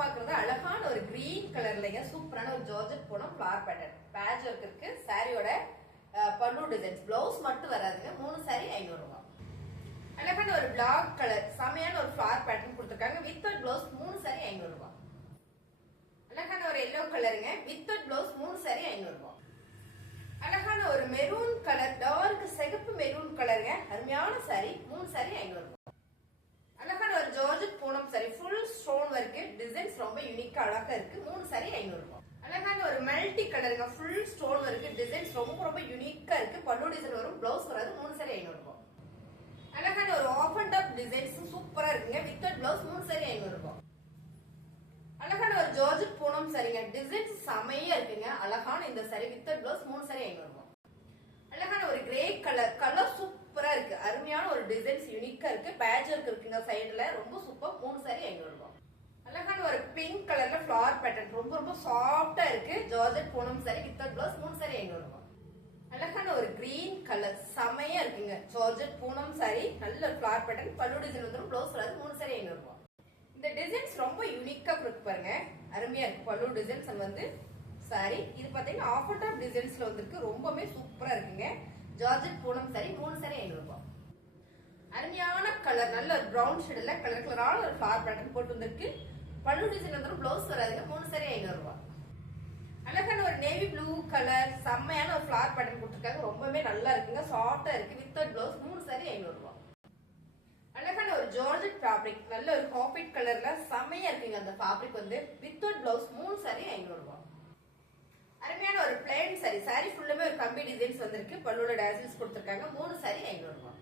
பாக்குறது அழகான ஒரு கிரீன் கலர்லங்க சூப்பரான ஒரு ஜார்ஜெட் போன ஃபிளார் பேட்டர்ன் பேட்ச் ஒர்க் இருக்கு. சாரியோட பல்லு டிசைன்ஸ் பிளவுஸ் மட்டும் வராதுங்க. 3 சாரி 500 ரூபாய். அழகான ஒரு பிளாக் கலர் செமையான ஒரு ஃபிளார் பேட்டர்ன் கொடுத்துருக்காங்க. வித் பிளவுஸ் 3 சாரி 500 ரூபாய். அழகான ஒரு எல்லோ கலருங்க வித் பிளவுஸ் 3 சாரி 500 ரூபாய். அழகான ஒரு மெரூன் கலர் டார்க் சிகப்பு மெரூன் கலருங்க அருமையான சாரி 3 சாரி 500 ரூபாய். அழகான ஒரு georgette Poonam sorry full stone work designs ரொம்ப யூனிக்கா அழகா இருக்கு. 3 சாரி 500 ரூபாய். அழகான ஒரு மல்டி கலருங்க ஃபுல் ஸ்டோன் ஒர்க் டிசைன்ஸ் ரொம்ப யூனிக்கா இருக்கு. பல்லு டிசைன் வரும் பிளவுஸ் வராது. 3 சாரி 500 ரூபாய். அழகான ஒரு ஆஃப் அண்ட் அப் டிசைன்ஸ் சூப்பரா இருக்குங்க வித் பிளவுஸ் 3 சாரி 500 ரூபாய். அழகான ஒரு ஜார்ஜெட் பூனம் சாரிங்க டிசைன்ஸ் செமையா இருக்குங்க. அழகான இந்த சாரி வித் பிளவுஸ் 3 சாரி 500 ரூபாய். அழகான ஒரு கிரே கலர் சூப்பரா இருக்கு. அருமையான ஒரு டிசைன்ஸ் யூனிக்கா இருக்கு. பேட்ச் ஒர்க் இருக்குங்க சைடுல ரொம்ப சூப்பர். 3 சாரி 500 ரூபாய். அழகான ஒரு பிங்க் கலர்ல ஃபிளார் பேட்டர்ன் ரொம்ப சாஃப்டா இருக்கு. Georgette Poonam sorry with blouse 3 sari 500 ரூபாய். அழகான ஒரு கிரீன் கலர் செமையா இருக்குங்க. ஜார்ஜெட் பூனம் சாரி நல்ல ஃபிளார் பேட்டர்ன் பல்லு டிசைன் வந்துரும் பிளவுஸ் வராது. 3 சாரி 500 ரூபாய். இந்த டிசைன்ஸ் ரொம்ப யூனிக்கா இருக்கு பாருங்க. அருமையா இருக்கு. பல்லு டிசைன்ஸ் வந்து சாரி இது பாத்தீங்கன்னா ஆஃப் அண்ட் ஆஃப் டிசைன்ஸ்ல வந்திருக்கு. ரொம்பவே சூப்பரா இருக்குங்க. ஜார்ஜெட் பூனம் சாரி 3 சாரி 500 ரூபாய். அருமையான கலர் நல்ல ஒரு பிரவுன் ஷேட்ல கலரான ஒரு ஃபிளார் பேட்டர்ன் போட்டு வந்திருக்கு. பல்லு டிசைன் வந்துரும் பிளவுஸ் வராதுங்க. 3 சாரி 500 ரூபாய். அழகான ஒரு நேவி ப்ளூ கலர் செம்மையான ஒரு ஃபிளார் பேட்டர்ன் கொடுத்துருக்காங்க. ரொம்பவே நல்லா இருக்குங்க. சாஃப்டா இருக்கு வித் பிளவுஸ். 3 சாரி 500 ரூபாய். அழகான ஒரு ஜார்ஜெட் ஃபேப்ரிக் நல்ல ஒரு காஃபி கலர்ல செம்மையா இருக்குங்க. அந்த ஃபேப்ரிக் வந்து வித் பிளவுஸ் 3 சாரி 500 ரூபாய். அருமையான ஒரு பிளைன் சாரி சாரி ஃபுல்லுமே ஒரு கம்பி டிசைன்ஸ் வந்திருக்கு. பல்லுல டாசல்ஸ் கொடுத்துருக்காங்க. 3 சாரி 500 ரூபாய்.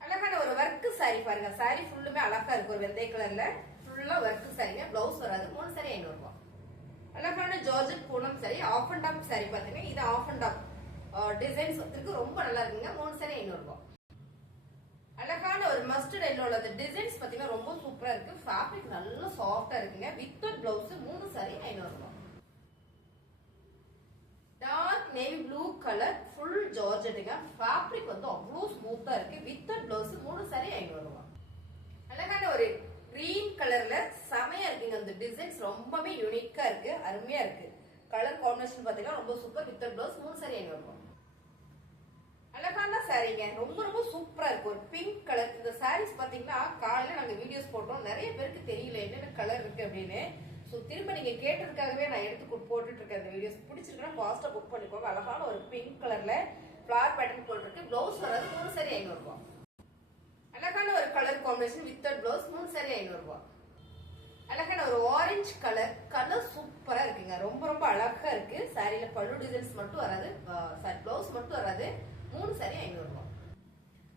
அழகான ஒரு ஒர்க் சாரி பாருங்க. சாரி ஃபுல்லுமே அழகா இருக்கு. ஒரு வெந்தய கலர்ல ஃபுல்லா ஒர்க் சாரிங்க பிளவுஸ் வராது. 3 சாரி 500 ரூபாய். அழகான georgette Poonam sari half and half sari பாத்தீங்கன்னா இது ஆஃப் அண்ட் ஆஃப் டிசைன்ஸ் வந்திருக்கு. ரொம்ப நல்லா இருக்குங்க. 3 சாரி 500 ரூபாய். அழகான ஒரு மஸ்டர்ட் எல்லோல டிசைன்ஸ் பாத்தீங்கன்னா ரொம்ப சூப்பரா இருக்கு. ஃபேப்ரிக் நல்ல சாஃப்டா இருக்குங்க. வித் பிளவுஸ் 3 சாரி 500 ரூபாய். Dark navy blue colour full ஜார்ஜெட்டுங்க. ஃபேப்ரிக் வந்து அவ்வளவு ஸ்மூத்தா இருக்கு. வித் பிளவுஸ் 3 சாரி 500 ரூபாய். அழகான ஒரு கிரீன் கலர்ல செமையா இருக்குங்க. அந்த டிசைன்ஸ் ரொம்பவே யூனிக்கா இருக்கு. அருமையா இருக்கு. கலர் காம்பினேஷன் பாத்தீங்கன்னா ரொம்ப சூப்பர். வித் பிளவுஸ் 3 சாரி 500 ரூபாய். அழகான சாரீங்க ரொம்ப சூப்பரா இருக்கு. ஒரு பிங்க் கலர் இந்த சாரீஸ் பாத்தீங்கன்னா காலையில நாங்க வீடியோஸ் போட்டோம். நிறைய பேருக்கு தெரியல என்னென்ன கலர் இருக்கு அப்படின்னு. சோ திரும்ப நீங்க கேட்டதுக்காகவே நான் எடுத்து போட்டுட்டு இருக்கேன். இந்த வீடியோஸ் பிடிச்சிருக்குன்னா ஃபாஸ்டா புக் பண்ணிக்கோங்க. அழகான ஒரு பிங்க் கலர்ல ஃபிளார் பேட்டர்ன் போட்டுருக்கு. பிளவுஸ் வராது. 3 சாரி 500 ரூபாய். அழகான ஒரு colour combination with blouse 3 sari 500 ரூபாய். அழகான ஒரு ஆரஞ்சு கலர் சூப்பரா இருக்குங்க. ரொம்ப அழகா இருக்கு. சாரியில பல்லு டிசைன்ஸ் மட்டும் வராது. பிளவுஸ் மட்டும் வராது. 3 சாரி 500 ரூபாய்.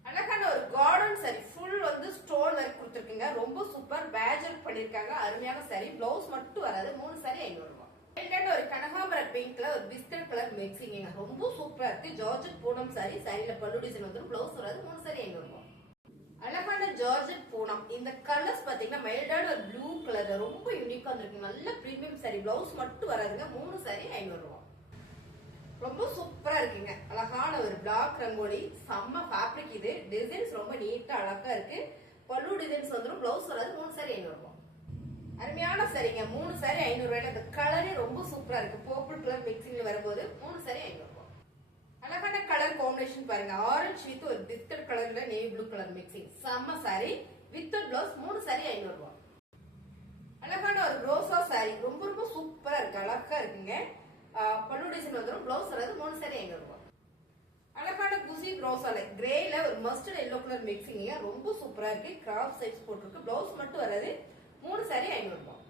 அழகான ஒரு கார்டன் சாரி ஃபுல் வந்து ஸ்டோன் ஒர்க் கொடுத்துருக்குங்க. ரொம்ப சூப்பர் பேட்ச் ஒர்க் பண்ணிருக்காங்க. அருமையான சாரி பிளவுஸ் மட்டும் வராது. 3 சாரி 500 ரூபாய். ஒரு கனகாம்பர பிங்க்ல ஒரு பிஸ்கட் கலர் மிக்சிங் ரொம்ப சூப்பரா இருக்கு. ஜார்ஜெட் பூனம் சாரி சாரியில பல்லு டிசைன் வந்து பிளவுஸ் வராது. 3 சாரி 500 ரூபாய். அழகான ஜார்ஜெட் பூனம் இந்த கலர்ஸ் பாத்தீங்கன்னா மைல்டான ஒரு ப்ளூ கலர் ரொம்ப யூனிக்கா இருக்கு. நல்ல பிரீமியம் சாரி பிளவுஸ் மட்டும் வராதுங்க. 3 சாரி 500 ரூபாய். ரொம்ப சூப்பரா இருக்குங்க. அழகான ஒரு பிளாக் ரங்கோலி செம்ம ஃபேப்ரிக். இது டிசைன்ஸ் ரொம்ப நீட்டா அழகா இருக்கு. பல்லு டிசைன்ஸ் வந்துடும் பிளவுஸ் வராது. 3 சாரி 500 ரூபாய். அருமையான சாரிங்க. 3 சாரி 500 ரூபாயில அந்த கலரே ரொம்ப சூப்பரா இருக்கு. பர்பிள் கலர் மிக்சிங்ல வரும்போது 3 சாரி 500 ரூபாய். அழகான கலர் காம்பினேஷன் பாருங்க. ஆரஞ்சு வித் ஒரு பிஸ்கட் கலர்ல நேவி ப்ளூ கலர் மிக்சிங் செம்ம சாரி வித் பிளவுஸ் 3 சாரி 500 ரூபாய். அழகான ஒரு ரோசா சாரி ரொம்ப சூப்பரா இருக்கு. அழகா இருக்குங்க. பல்லு டிசைன் வந்துடும் பிளவுஸ் வராது. 3 சாரி 500 ரூபாய். அழகான குசி ரோசால கிரேல ஒரு மஸ்டர்ட் எல்லோ கலர் மிக்சிங் ரொம்ப சூப்பரா இருக்கு. கிராப் சைஸ் போட்டிருக்கு. பிளவுஸ் மட்டும் வராது. 3 சாரி 500 ரூபாய்.